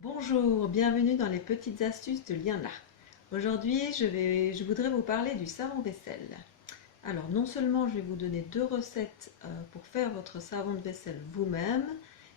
Bonjour, bienvenue dans les petites astuces de Liana. Aujourd'hui, je voudrais vous parler du savon vaisselle. Alors, non seulement je vais vous donner deux recettes pour faire votre savon de vaisselle vous-même,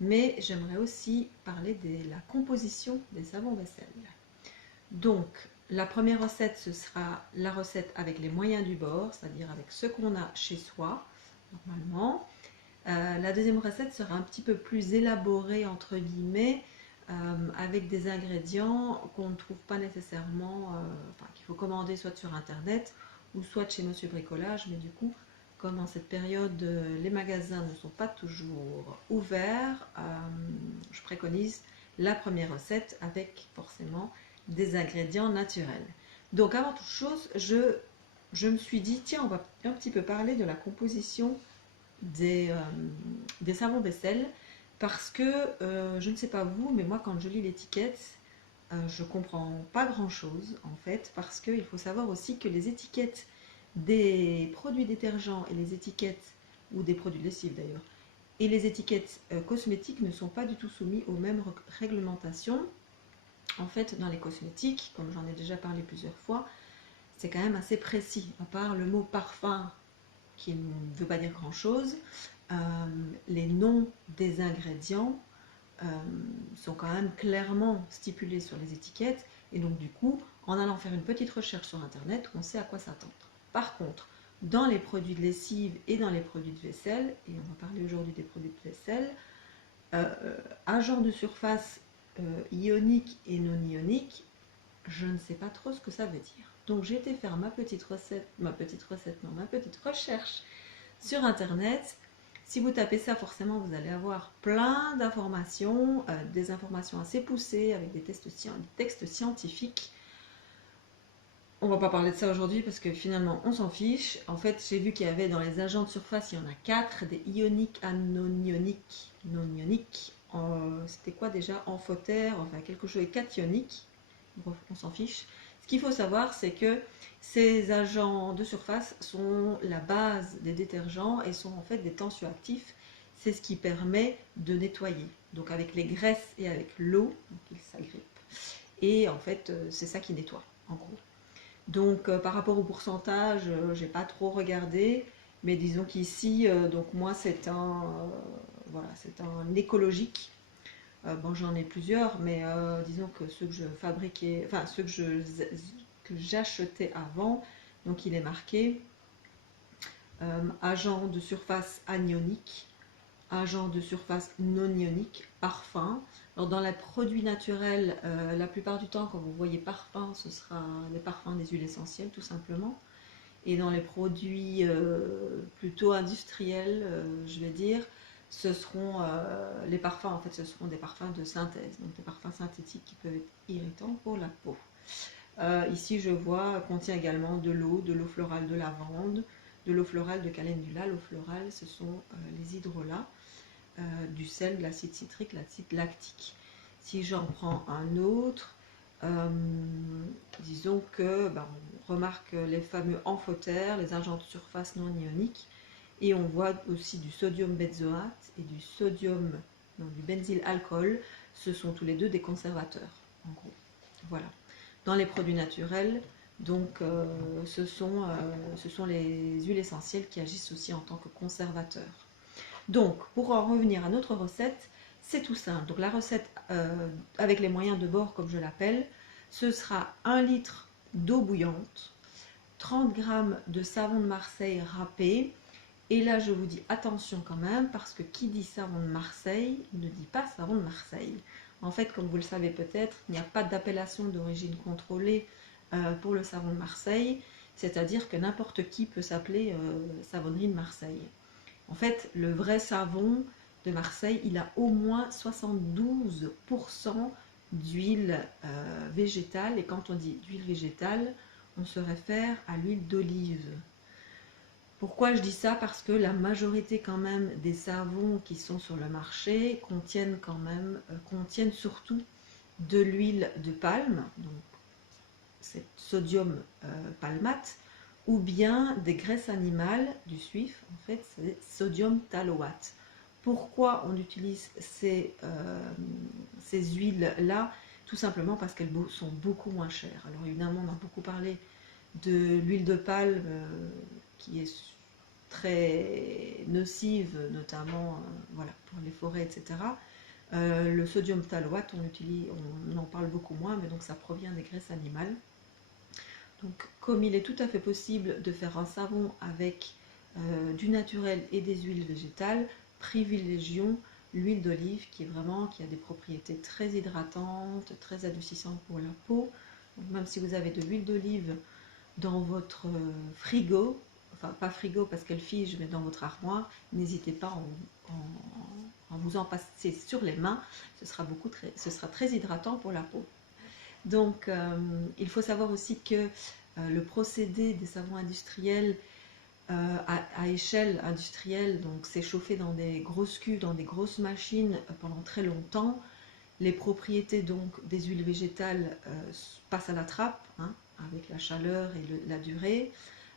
mais j'aimerais aussi parler de la composition des savons vaisselle. Donc, la première recette, ce sera la recette avec les moyens du bord, c'est-à-dire avec ce qu'on a chez soi, normalement. La deuxième recette sera un petit peu plus élaborée, entre guillemets, avec des ingrédients qu'on ne trouve pas nécessairement, enfin, qu'il faut commander soit sur internet ou soit chez Monsieur Bricolage, mais du coup, comme en cette période, les magasins ne sont pas toujours ouverts, je préconise la première recette avec forcément des ingrédients naturels. Donc avant toute chose, je me suis dit, tiens, on va un petit peu parler de la composition des savons vaisselle parce que je ne sais pas vous, mais moi quand je lis l'étiquette, je comprends pas grand chose en fait, parce qu'il faut savoir aussi que les étiquettes des produits détergents et les étiquettes, ou des produits de lessive d'ailleurs, et les étiquettes cosmétiques ne sont pas du tout soumis aux mêmes réglementations. En fait, dans les cosmétiques, comme j'en ai déjà parlé plusieurs fois, c'est quand même assez précis, à part le mot parfum qui ne veut pas dire grand-chose. Euh, les noms des ingrédients euh, sont quand même clairement stipulés sur les étiquettes, et donc du coup, en allant faire une petite recherche sur internet, on sait à quoi s'attendre. Par contre, dans les produits de lessive et dans les produits de vaisselle, et on va parler aujourd'hui des produits de vaisselle, agents de surface ioniques et non ioniques, je ne sais pas trop ce que ça veut dire. Donc j'ai été faire ma petite recherche sur internet. Si vous tapez ça, forcément vous allez avoir plein d'informations, des informations assez poussées avec des textes scientifiques. On va pas parler de ça aujourd'hui parce que finalement on s'en fiche. En fait, j'ai vu qu'il y avait dans les agents de surface, il y en a 4, des ioniques à non ioniques. C'était quoi déjà? Amphotère, enfin quelque chose, et cationiques. Bref, on s'en fiche. Ce qu'il faut savoir, c'est que ces agents de surface sont la base des détergents et sont en fait des tensioactifs. C'est ce qui permet de nettoyer. Donc avec les graisses et avec l'eau, ils s'agrippent. Et en fait, c'est ça qui nettoie, en gros. Donc par rapport au pourcentage, j'ai pas trop regardé, mais disons qu'ici, donc moi c'est voilà, c'est un écologique. Bon, j'en ai plusieurs, mais disons que ceux que je fabriquais, enfin ceux que j'achetais avant, donc il est marqué agent de surface anionique, agent de surface non ionique, parfum. Alors dans les produits naturels, la plupart du temps, quand vous voyez parfum, ce sera les parfums des huiles essentielles, tout simplement. Et dans les produits plutôt industriels, je vais dire, ce seront les parfums, en fait, ce seront des parfums de synthèse, donc des parfums synthétiques qui peuvent être irritants pour la peau. Ici, je vois, contient également de l'eau florale de lavande, de l'eau florale de calendula. L'eau florale, ce sont les hydrolats, du sel, de l'acide citrique, l'acide lactique. Si j'en prends un autre, euh, disons que on remarque les fameux amphotères, les agents de surface non ioniques, et on voit aussi du sodium benzoate et du sodium, non, du benzyl alcool. Ce sont tous les deux des conservateurs, en gros. Voilà. Dans les produits naturels, donc ce sont les huiles essentielles qui agissent aussi en tant que conservateurs. Donc, pour en revenir à notre recette, c'est tout simple. Donc, la recette avec les moyens de bord, comme je l'appelle, ce sera 1 litre d'eau bouillante, 30 g de savon de Marseille râpé. Et là, je vous dis attention quand même, parce que qui dit savon de Marseille ne dit pas savon de Marseille. En fait, comme vous le savez peut-être, il n'y a pas d'appellation d'origine contrôlée pour le savon de Marseille, c'est-à-dire que n'importe qui peut s'appeler savonnerie de Marseille. En fait, le vrai savon de Marseille, il a au moins 72% d'huile végétale. Et quand on dit d'huile végétale, on se réfère à l'huile d'olive. Pourquoi je dis ça? Parce que la majorité quand même des savons qui sont sur le marché contiennent surtout de l'huile de palme, donc c'est sodium palmate, ou bien des graisses animales, du suif, en fait, c'est sodium tallowate. Pourquoi on utilise ces huiles-là, tout simplement parce qu'elles sont beaucoup moins chères. Alors évidemment, on a beaucoup parlé de l'huile de palme qui est très nocive, notamment voilà, pour les forêts, etc. Le sodium thalloate, on en parle beaucoup moins, mais donc ça provient des graisses animales. Donc, comme il est tout à fait possible de faire un savon avec du naturel et des huiles végétales, privilégions l'huile d'olive qui a des propriétés très hydratantes, très adoucissantes pour la peau. Donc, même si vous avez de l'huile d'olive dans votre frigo, enfin pas frigo parce qu'elle fige, mais dans votre armoire, n'hésitez pas en vous en passer sur les mains, ce sera très hydratant pour la peau. Donc il faut savoir aussi que le procédé des savons industriels à échelle industrielle, donc c'est chauffé dans des grosses cuves, dans des grosses machines pendant très longtemps. Les propriétés donc des huiles végétales passent à la trappe, hein, avec la chaleur et la durée.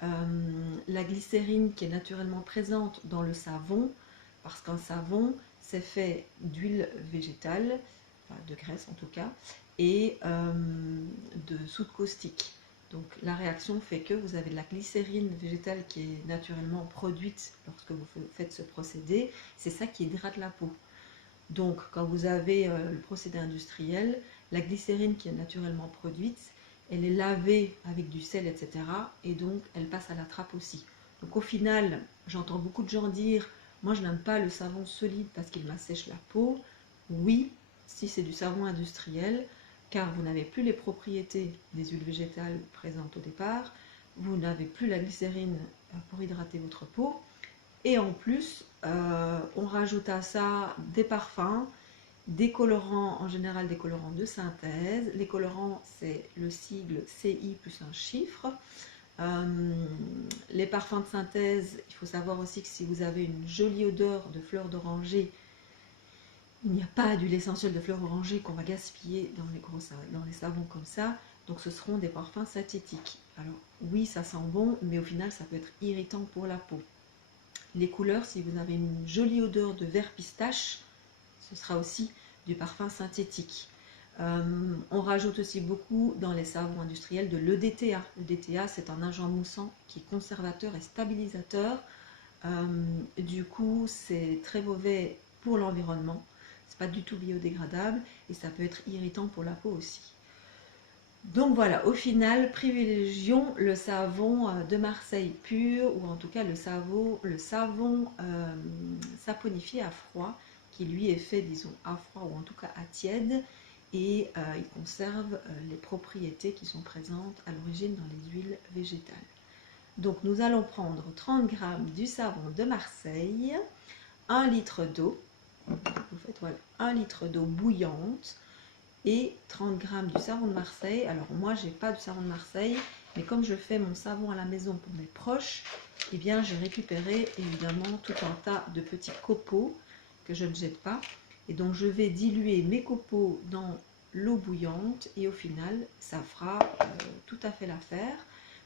La glycérine qui est naturellement présente dans le savon, parce qu'un savon c'est fait d'huile végétale, enfin de graisse en tout cas, et de soude caustique. Donc la réaction fait que vous avez de la glycérine végétale qui est naturellement produite lorsque vous faites ce procédé, c'est ça qui hydrate la peau. Donc quand vous avez le procédé industriel, la glycérine qui est naturellement produite, elle est lavée avec du sel, etc. Et donc elle passe à la trappe aussi. Donc au final, j'entends beaucoup de gens dire « moi je n'aime pas le savon solide parce qu'il m'assèche la peau ». Oui, si c'est du savon industriel, car vous n'avez plus les propriétés des huiles végétales présentes au départ, vous n'avez plus la glycérine pour hydrater votre peau, et en plus, on rajoute à ça des parfums, des colorants, en général des colorants de synthèse. Les colorants, c'est le sigle CI plus un chiffre. Les parfums de synthèse, il faut savoir aussi que si vous avez une jolie odeur de fleurs d'oranger, il n'y a pas d'huile essentielle de fleurs orangées qu'on va gaspiller dans les savons comme ça. Donc ce seront des parfums synthétiques. Alors oui, ça sent bon, mais au final, ça peut être irritant pour la peau. Les couleurs, si vous avez une jolie odeur de vert pistache, ce sera aussi du parfum synthétique. On rajoute aussi beaucoup dans les savons industriels de l'EDTA. L'EDTA, c'est un agent moussant qui est conservateur et stabilisateur. Du coup, c'est très mauvais pour l'environnement. C'est pas du tout biodégradable et ça peut être irritant pour la peau aussi. Donc voilà, au final, privilégions le savon de Marseille pur, ou en tout cas le savon saponifié à froid, qui lui est fait, disons, à froid ou en tout cas à tiède, et il conserve les propriétés qui sont présentes à l'origine dans les huiles végétales. Donc nous allons prendre 30 g du savon de Marseille, 1 litre d'eau, vous faites voilà, 1 litre d'eau bouillante, et 30 g du savon de Marseille. Alors moi j'ai pas du savon de Marseille, mais comme je fais mon savon à la maison pour mes proches, eh bien j'ai récupéré évidemment tout un tas de petits copeaux que je ne jette pas, et donc je vais diluer mes copeaux dans l'eau bouillante et au final ça fera tout à fait l'affaire.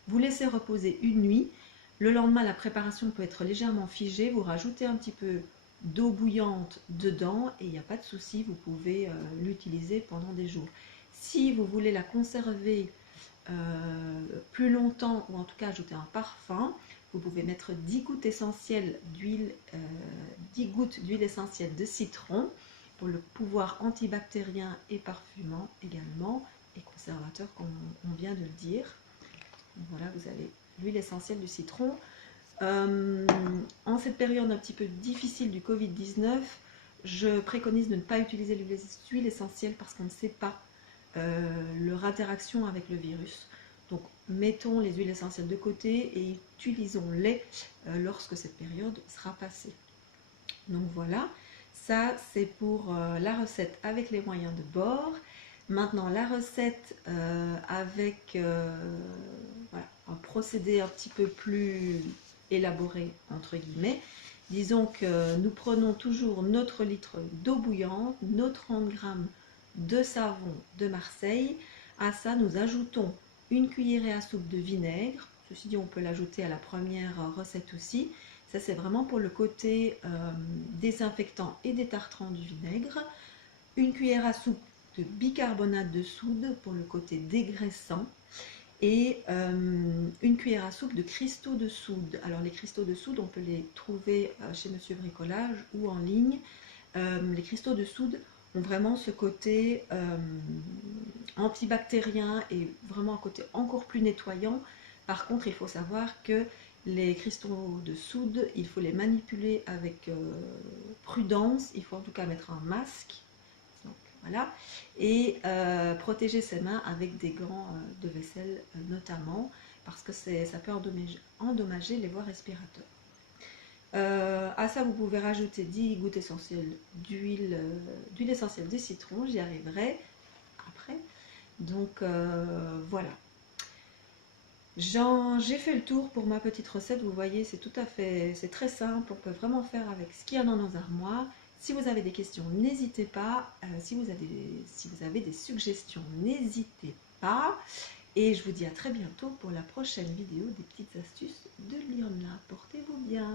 Vous laissez reposer une nuit, le lendemain la préparation peut être légèrement figée, vous rajoutez un petit peu d'eau bouillante dedans et il n'y a pas de souci, vous pouvez l'utiliser pendant des jours. Si vous voulez la conserver plus longtemps, ou en tout cas ajouter un parfum, vous pouvez mettre 10 gouttes essentielles d'huile, 10 gouttes d'huile essentielle de citron pour le pouvoir antibactérien et parfumant également, et conservateur comme on vient de le dire. Donc voilà, vous avez l'huile essentielle du citron. En cette période un petit peu difficile du Covid-19, je préconise de ne pas utiliser l'huile essentielle parce qu'on ne sait pas leur interaction avec le virus. Donc mettons les huiles essentielles de côté et utilisons-les lorsque cette période sera passée. Donc voilà, ça c'est pour la recette avec les moyens de bord. Maintenant la recette avec voilà, un procédé un petit peu plus élaboré entre guillemets. Disons que nous prenons toujours notre litre d'eau bouillante, nos 30 g de savon de Marseille. À ça nous ajoutons une cuillerée à soupe de vinaigre. Ceci dit, on peut l'ajouter à la première recette aussi. Ça c'est vraiment pour le côté désinfectant et détartrant du vinaigre. une cuillère à soupe de bicarbonate de soude pour le côté dégraissant et une cuillère à soupe de cristaux de soude. Alors les cristaux de soude, on peut les trouver chez Monsieur Bricolage ou en ligne. Les cristaux de soude ont vraiment ce côté antibactérien et vraiment un côté encore plus nettoyant. Par contre, il faut savoir que les cristaux de soude, il faut les manipuler avec prudence. Il faut en tout cas mettre un masque. Donc, voilà. Et protéger ses mains avec des gants de vaisselle notamment, parce que ça peut endommager les voies respiratoires. À ça, vous pouvez rajouter 10 gouttes essentielles d'huile essentielle de citron, j'y arriverai après. Donc voilà. J'ai fait le tour pour ma petite recette, vous voyez, c'est très simple, on peut vraiment faire avec ce qu'il y a dans nos armoires. Si vous avez des questions, n'hésitez pas. Si vous avez des suggestions, n'hésitez pas. Et je vous dis à très bientôt pour la prochaine vidéo des petites astuces de Lionla. Portez-vous bien.